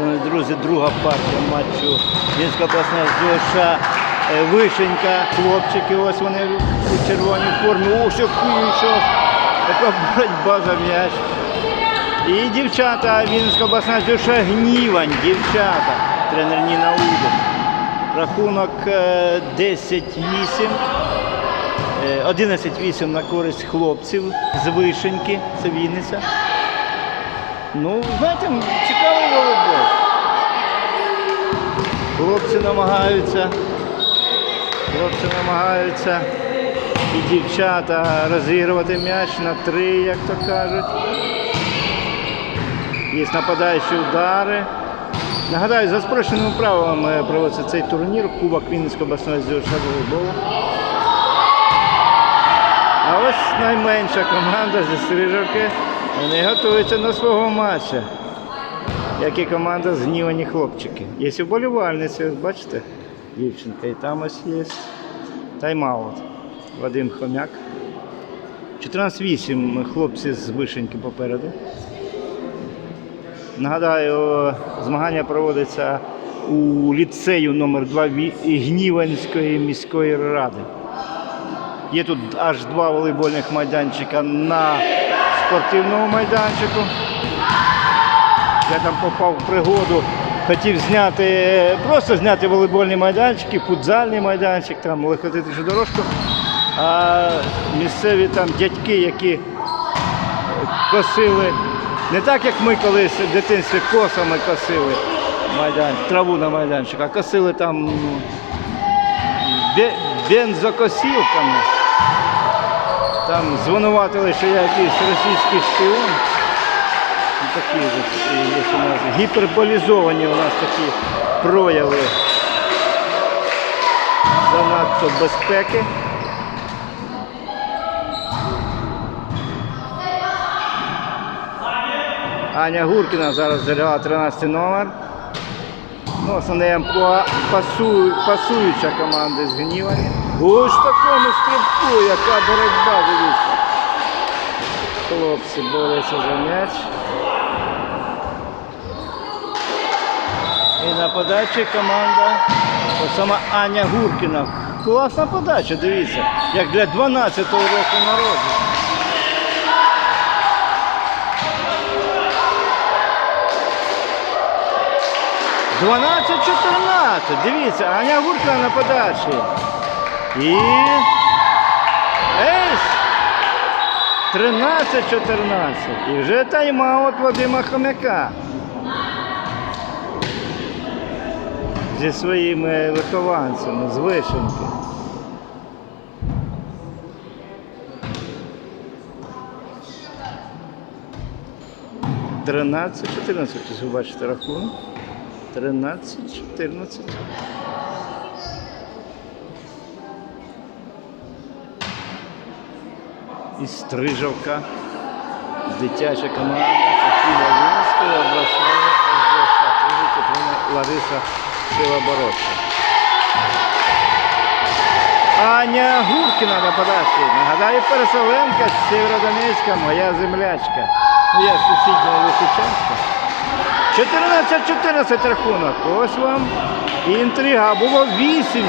Друзі, друга партія матчу Вінська обласна ЗОШ. Е, Вишенька, хлопчики, ось вони у червоній формі. О, що що Яка боротьба за м'яч. І дівчата, Вінницька обласна ЗОШ Гнівань, дівчата. Тренер Ніна Удов. Рахунок е, 10-8. Е, 11-8 на користь хлопців з Вишеньки, це Вінниця. Ну, знаєте, цікавий волейбол. Хлопці намагаються. Хлопці намагаються і дівчата розігрувати м'яч на три, як то кажуть. Є нападаючі удари. Нагадаю, за спрощеними правилами проводиться цей турнір Кубок Вінницької обласної здюшного волейболу. А ось найменша команда зі Стрижівки. Вони готуються до свого матча. Як і команда згнівані хлопчики. Є вболівальниці, бачите, дівчинка. І там ось є тайм-аут. Вадим Хомяк. 14-8 хлопці з вишеньки попереду. Нагадаю, змагання проводиться у ліцею номер 2 Гніванської міської ради. Є тут аж два волейбольних майданчика на спортивному майданчику. Я там попав в пригоду, хотів зняти, просто зняти волейбольні майданчики, футзальний майданчик, там легкоатлетичну дорожку. А місцеві там дядьки, які косили, не так як ми колись в дитинстві косами косили майданчик, траву на майданчик, а косили там ну, бензокосілками. Там звинуватили, що я якийсь російський шпіон. Такі е, є у нас гіперболізовані у нас такі прояви занадто безпеки. Аня Гуркіна зараз заляла 13 номер. Ну, основне пасу, пасуюча команда з Гнівані. В такому стрибку, яка боротьба, дивіться. Хлопці борються за м'яч. І на подачі команда сама Аня Гуркіна. Класна подача, дивіться, як для 12-го року народження. Дванадцять 14 Дивіться, Аня Гуркіна на подачі. І. Ейс! 13-14. І вже тайм-аут Вадима Хомяка. Зі своїми вихованцями з вишеньки. Тринадцять, 14, ось ви бачите рахунок. 13, 14. І Стрижовка. Дитяча команда Софія Вінської обласної ЗОШ. Лариса Силобородська. Аня Гуркіна на подачі. Нагадаю, переселенка з Сєвєродонецька, моя землячка. Я з сусіднього Лисичанська. 14-14 рахунок. Ось вам інтрига. Було 8-14.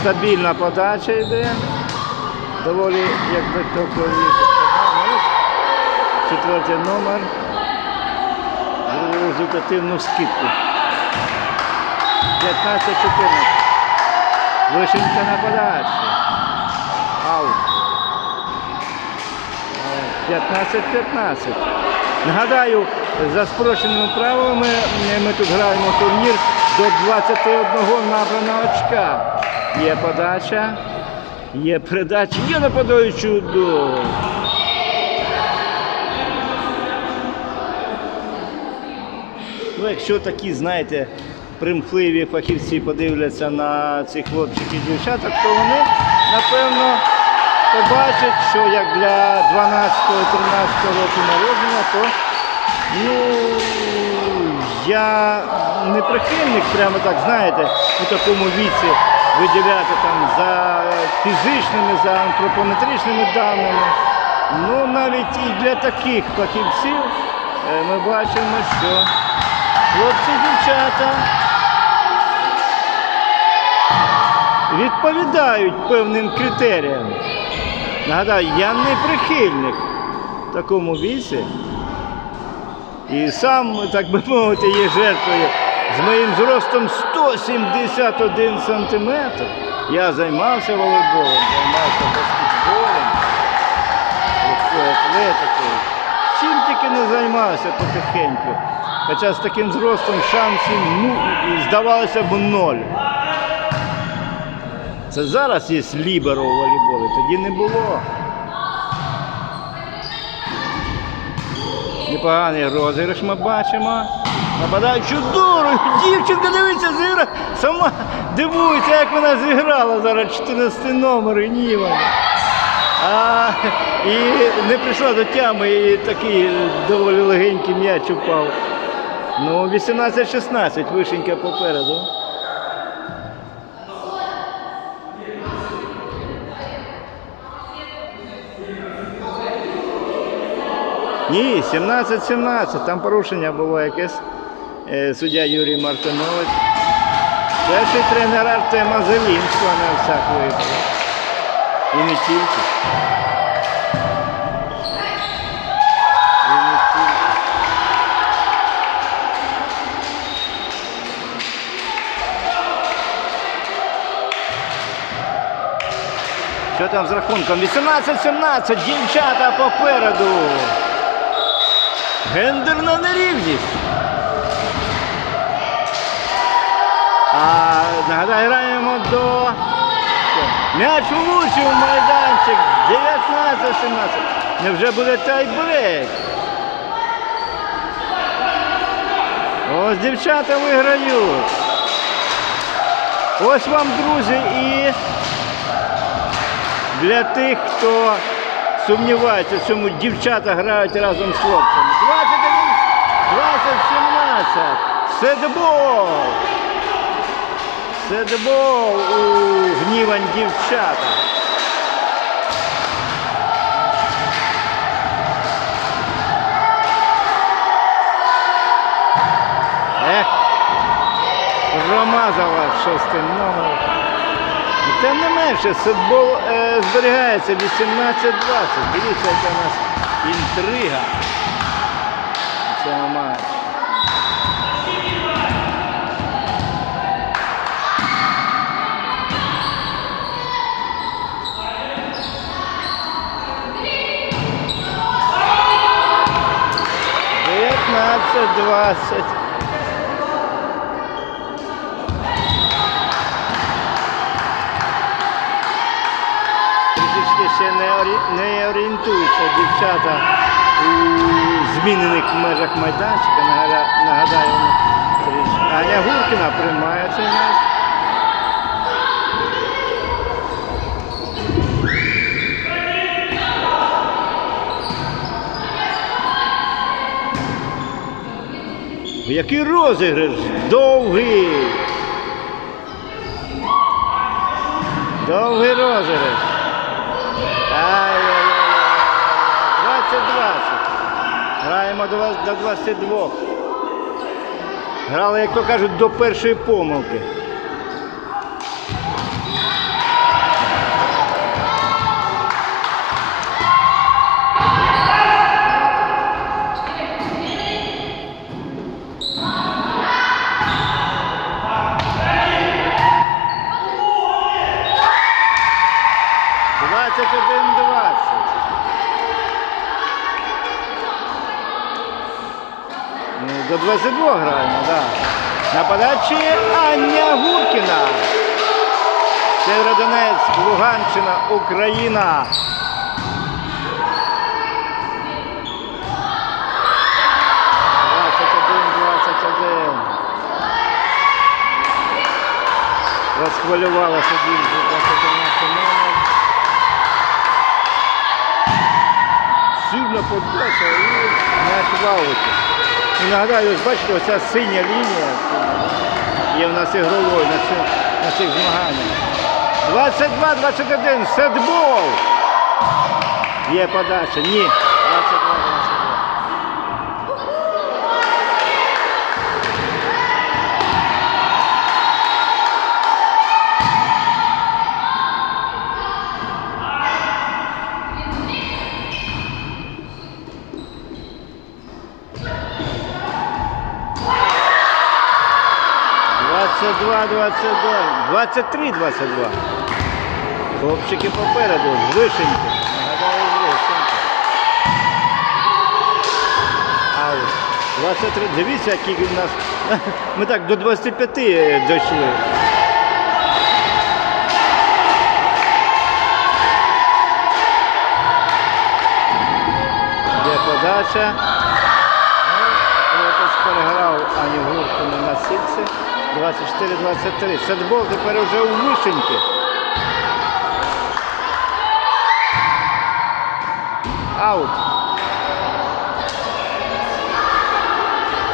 Стабільна подача йде. Доволі, як би повів. Четвертий номер. Результативну скидку. 15-14. Вишенька на подачі. Аут. 15-15. Нагадаю, за спрощеними правилами ми тут граємо турнір до 21 набраного очка. Є подача, є передача, є нападаю чудово. Ну, якщо такі, знаєте, примхливі фахівці подивляться на цих хлопчиків і дівчаток, то вони, напевно, побачать, що як для 12-13 року народження, то ну, я не прихильник, прямо так, знаєте, у такому віці виділяти там за фізичними, за антропометричними даними. Ну, навіть і для таких фахівців е, ми бачимо, що хлопці дівчата відповідають певним критеріям. Нагадаю, я не прихильник в такому віці. І сам, так би мовити, є жертвою з моїм зростом 171 сантиметр. Я займався волейболом, займався баскетболом, легкою атлетикою. Чим тільки не займався потихеньку. Хоча з таким зростом шансів ну, здавалося б ноль. Це зараз є ліберо у волейболі, тоді не було. Непоганий розіграш ми бачимо. Нападають чудово. Дівчинка дивиться, зігра. Сама дивується, як вона зіграла зараз 14 номер Ніва. А, і не прийшла до тями, і такий доволі легенький м'яч упав. Ну, 18-16, вишенька попереду. Ні, 17-17, там порушення було якесь. Е, Суддя Юрій Мартинович. Перший тренер Артема Зелінського на всяк випадок. І не тільки. Що там з рахунком? 18-17, дівчата попереду. Гендерна нерівність. А нагадаю, граємо до. М'яч влучив майданчик 19-17. Невже буде тайбрейк? Ось дівчата виграють. Ось вам, друзі, і для тих, хто сумнівається в цьому, дівчата грають разом з хлопцями. 21-20-17. Седбол. Седбол у гнівань дівчата. Ех, промазала шостим номером. Тим не менше, футбол е, зберігається 18-20. Дивіться, яка у нас інтрига в цьому матчі. Двадцять. Трішечки ще не, орі... не орієнтуються дівчата у змінених межах майданчика. Нагадаю. Аня Гуркіна приймає цей м'яч. Який розіграш довгий. Довгий розіграш. Ай-яй-яй. 20-20. Граємо до до 22. Грали, як то кажуть, до першої помилки. Да. Аня Гуркіна. Сєвєродонецьк, Луганщина, Україна. Розхвилювалася дівчина 21 номер. Сильно подбача і в ауті. І нагадаю, ось бачите, оця синя лінія є в нас ігровою на, цих, на цих змаганнях. 22-21, сетбол. Є подача. Ні. 22-22. 22, 22, 23, 22. Хлопчики попереду, вишеньки. Нагадаю, вишеньки. Аут. 23. Дивіться, який він нас. Ми так до 25 дійшли. Є подача. Хлопець переграв Ані Гуркину на сітці. 24-23. Сетбол тепер вже у вишеньки. Аут.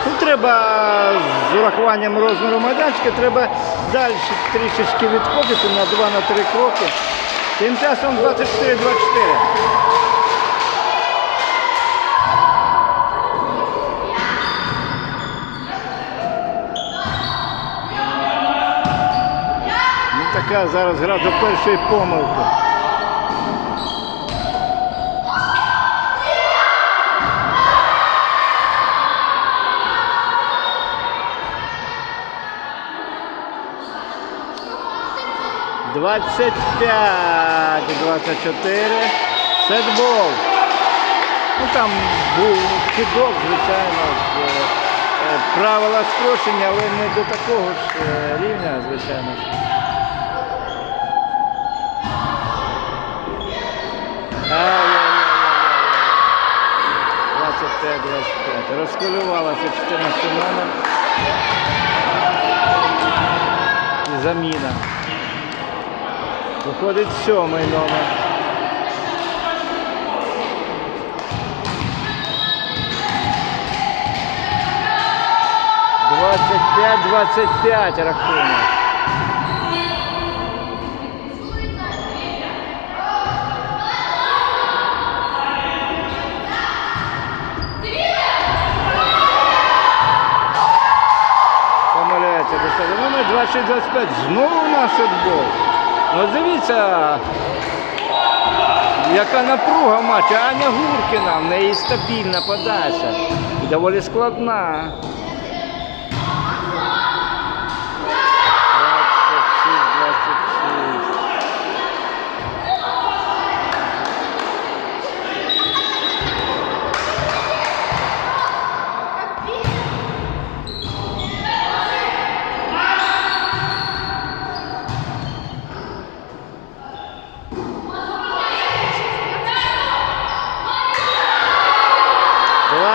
Ну, треба з урахуванням розміру майданчика, треба далі трішечки відходити на 2-3 кроки. Тим часом 24-24. Така зараз гра до першої помилки. Двадцять п'ять, двадцять чотири. Сетбол. Ну там був кидок, звичайно. е, Правила спрощення, але не до такого ж е, рівня, звичайно. Ж. Ай-яй-яй-яй-яй. 25-25. Розхвилювалася 14 номер. І заміна. Виходить сьомий номер. Двадцять п'ять, двадцять п'ять рахунок. 26-25. Знову у футбол. Ну дивіться, яка напруга матча. Аня Гуркіна, в неї стабільна подача. Доволі складна.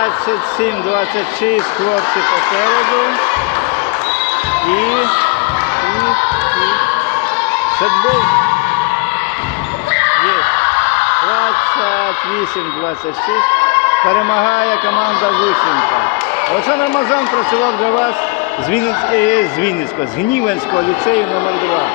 27-26, хлопці попереду. І, і, і. Сетбол. Є. 28-26. Перемагає команда Лусенка. Олександр Мазан працював для вас з Вінницького, е, з Вінницького, з Гнівенського ліцею номер 2